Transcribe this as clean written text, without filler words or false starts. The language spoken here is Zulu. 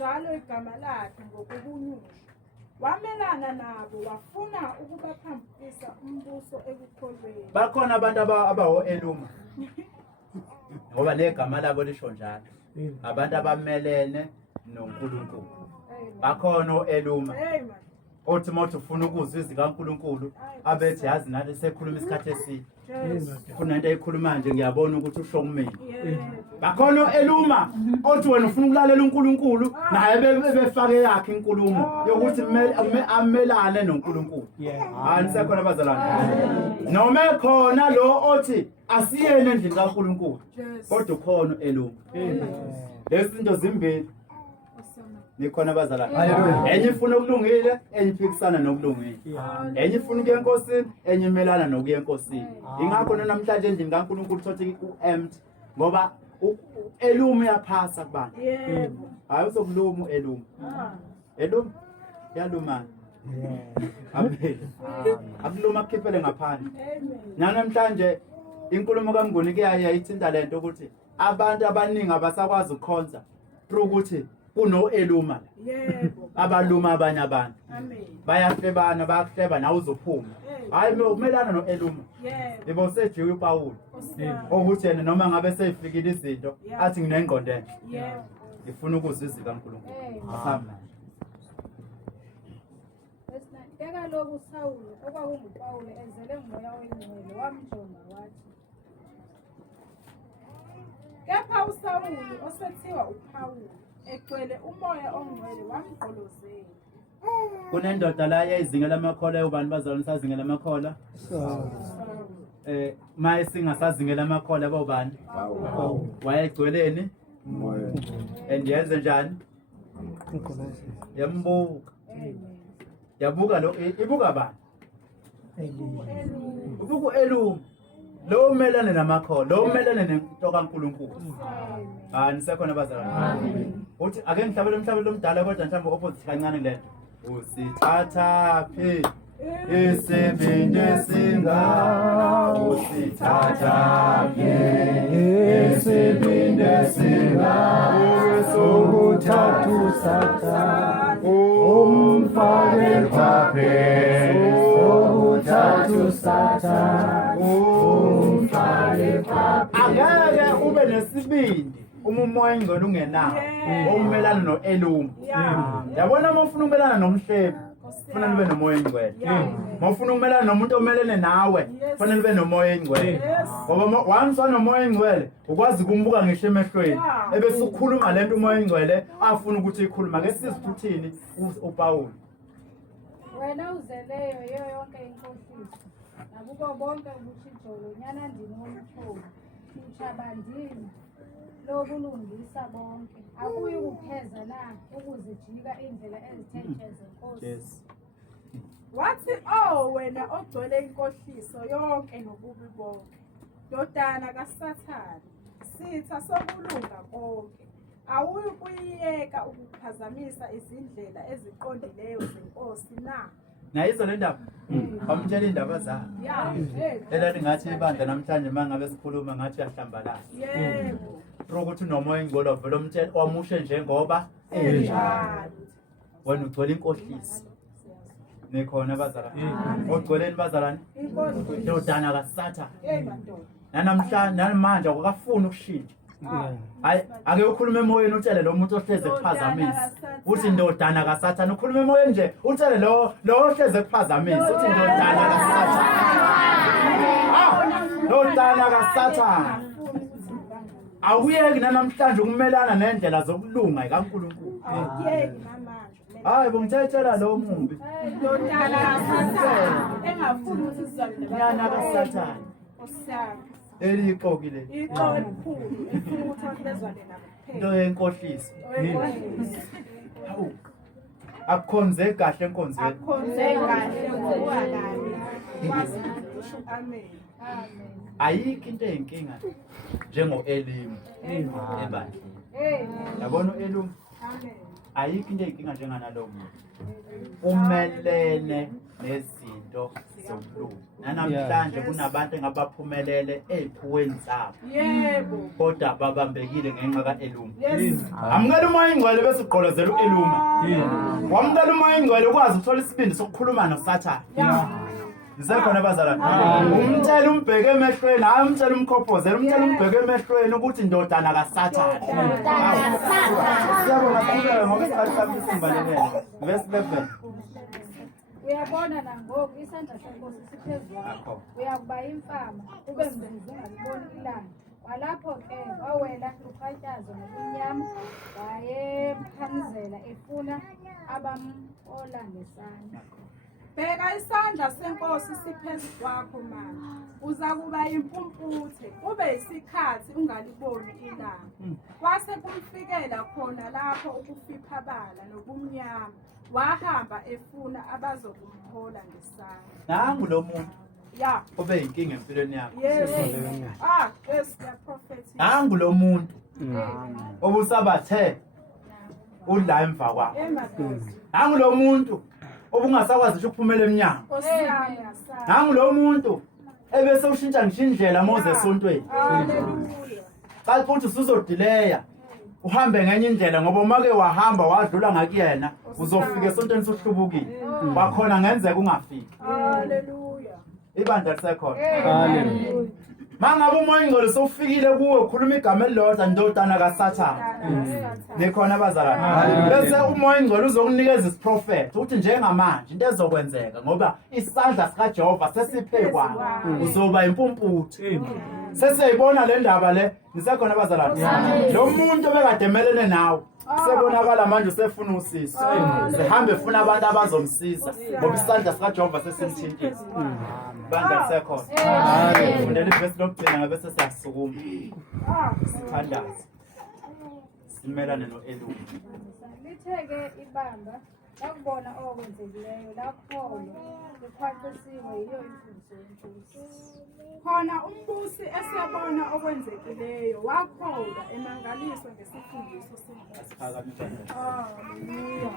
njalo igama lakhe ngokubunyusha. Wamelana nabo wafuna ukubaphambukisa umbuso ekukholweni. Bakhona abantu abawo Eluma. Ngoba negama labo lisho njalo. Abantu abamelene noNkulunkulu. Bakhona Eluma. Amen. Othi motho ufuna ukuzwa izwi kaNkulunkulu abethi yazi nathi sekhuluma isikhathi eside. Ufuna into eyikhuluma nje ngiyabona ukuthi usho kumina. Bakhona Eluma othi wena ufuna ukulalela uNkulunkulu naye befake yakhe inkulumo yokuthi amelane noNkulunkulu. Hayi sekhona abazalwane. Noma ekhona lo othi asiyene endlini kaNkulunkulu. Kodwa khona Eluma. Lezi zinto zimbili. Nikhona abazalwane. Enye ifuna okulungile, enye iphikisana nokulungile. Enye ifuna ukuya enkosini, enye imelana nokuya enkosini. Ingakho namhlanje endlini kaNkulunkulu thothi u-empty ngoba Eluma uyaphasa kubantu. Yebo. Hayi uzokuluma uEluma. Eluma yaluma. Amen. Akuluma akukhiphele ngaphandle. Namhlanje inkulumo kaMnguni iyayithinta lento ukuthi abantu abaningi abasakwazi ukukhonza through ukuthi kuno Eluma. Yebo. Abaluma abanye abantu. Amen. Bayahlebana bayahleba nawe uzophuma. Hayi umelana noEluma. Yebo. Yebo sejiwe uPaul. Ukuthi yena noma ngabe seyifikile izinto athi nginengqondo enhle. Yebo. Ngifuna ukuzwa izwi kaNkulunkulu. Ahamba. Keka lokhu Sawule okwakunguPawule ezele ngumoya oyingcwele wamjonga wathi. Kepha uSawuli osethiwa uPawuli egcwele umoya ongcwele wamgqolozela. Kunendoda la yayizingela amakhola ubani bazalwane sazingela amakhola. Maye singasazingela amakhola abobani. Wayegcweleni? Endiyenze njani? Yambuka. Yabuka lo ibuka bani? Ubuku Eluma. Lo umelane namakhola, lo umelane nento kaNkulunkulu. Nisekhona abazalwane. Amen. Uthi ake ngihlabele umhlabelo omdala kodwa mhlawumbe opposite kancane lento. Usithatha phi isibindi singa usithatha phi isibindi singa usuthathu Satan umfake phaphe usuthathu Satan umfake phaphe. Angeke ube nesibindi umoya engcwele ungenawo omelana noEluma. Yabona uma ufuna ukumelana nomhlebi kufanele ube nomoya engcwele. Uma ufuna ukumelana nomuntu omelene nawe kufanele ube nomoya engcwele. Ngoba once wanomoya engcwele ukwazi ukumbuka ngisho emehlweni ebese ukhuluma lento umoya engcwele afuna ukuthi ikhuluma. Ke sizithuthini uPaul. Wena uzeleyo yiyo yonke inkohliso nakubo bonke ubushijolo nyana ndini womthobi utshabandini lokulungisa bonke akuyi kupheza na ukuzijika indlela ezithethe zenkosi. Wathi wena ogcwele inkohliso yonke nobubi bonke, ndodana kaSathane, sitha sokulunga konke, awuyi kuyiyeka ukuphazamisa izindlela eziqondileyo zenkosi na? Nayizo le ndaba. Bamtshela indaba zakhe. Elathi ngathi ibandla namhlanje mangabe sikhuluma ngathi yahlambalala. Yebo. Ukuthi nomoya engcwele vele umtshela wamushe njengoba enjalo. Wena ugcwele inkohliso. Nikhona abazalwane. Ogcweleni bazalwane? Ndodana kaSathane. Namhlanje namanje akukafuni ukushintsha. Hayi ake ukhulume emoyeni utshele lo muntu ohleze kuphazamisa. Uthi ndodana kaSathane ukhulume emoyeni nje utshele lo ohleze kuphazamisa uthi ndodana kaSathane. Ndodana kaSathane. Awuyeki namhlanje ukumelana nendlela zokulunga kaNkulunkulu. Awuyeki namanje. Hayi bongithethela lo mumbi. Ndodana kaSathane engafuni ukuthi sizwane Nyana kaSathane. Osiyami. Eliqokile. Iqolo elikhulu efuna ukuthi akulezwane nabo kuphela. Into yenkohliso. Hawu. Akukhonze kahle enkonzweni. Akukhonze kahle ngokuwa kabi. Amen. Amen. Ayikho into eyinkinga njengoEluma ebandleni. Yabona uEluma? Amen. ayikho into eyinkinga njenganalowo muntu umelene nezinto zomlungu. Namhlanje kunabantu engabaphumelele ey'phweni zabo Yebo. kodwa babambekile ngenxa ka-Eluma. Yes. Amukela umoya ingcwele bese ugqolozela u-Eluma. Wamukela umoya ingcwele ukwazi ukuthola isibindi sokukhuluma noSathane. Nisekhona abazalwane? Umtshela umbheke emehlweni, hayi umtshela umkhophozela, umtshela umbheke emehlweni ukuthi indodana kaSathane. Siyabonga sibukele ngoba isikhathi sami sisimbalelele. Verse 11. Uyabona nangoku isandla senkosi siphezu kwakho. Uyakuba imfama ube mzuzu ungaliboni ilanga. Walapho ke wawela uqatyazo nobumnyama wayemkhamzela efuna abampola ngesandla. Bheka isandla senkosi siphezu kwakho manje. Uza kuba impumputhe kube isikhathi ungaliboni ilanga. Kwase kumfikela khona lapho ukufiphabala nobumnyama. Wahamba efuna abazokumhola ngesandla. Nangu lo muntu Yeah. obe yinkinga empilweni yakho. Yes. Yes, the prophet. Nangu lo muntu obusabathe udla emva kwakho. Emadosi. Nangu lo muntu obungasakwazi nje ukuphumela eminyango. Osiyami. Nangu lo muntu ebese ushintsha ngisho indlela moze esontweni. Hallelujah. Xa futhi usuzodileya uhambe ngenye indlela ngoba uma ke wahamba wadlula ngakuyena uzofika esontweni sohlubukile. Bakhona ngenzeka ungafiki. Hallelujah. Ibandla lisekhona. Hallelujah. Mangabe umoya ingcwele sofikile kuwe ukhuluma igama elilodwa indodana kaSathane. Nikhona abazalwane. Bese umoya ingcwele uzokunikeza isiprofeti uthi njengamanje into ezokwenzeka ngoba isandla sikaJehova sesiphekwa uzoba impumputho. Sesiyayibona le ndaba le nisekhona abazalwane. Lo muntu obekade emelene nawe sebonakala manje usefuna usizo. Sihambe efuna abantu abazomsiza ngoba isandla sikaJehova sesimthintile. Bandla lisekhona. Fundela ivesi lokugcina ngabese siyasukuma. Sithandaze. Simelane no-Eluma. Lithe-ke ibamba lakubona okwenzekileyo lakholwa likhwaqisiwe yiyo imfundiso yenkosi. Khona umbusi esebona okwenzekileyo wakholwa emangaliswa ngesifundiso senkosi. Asiphakamise. Hallelujah.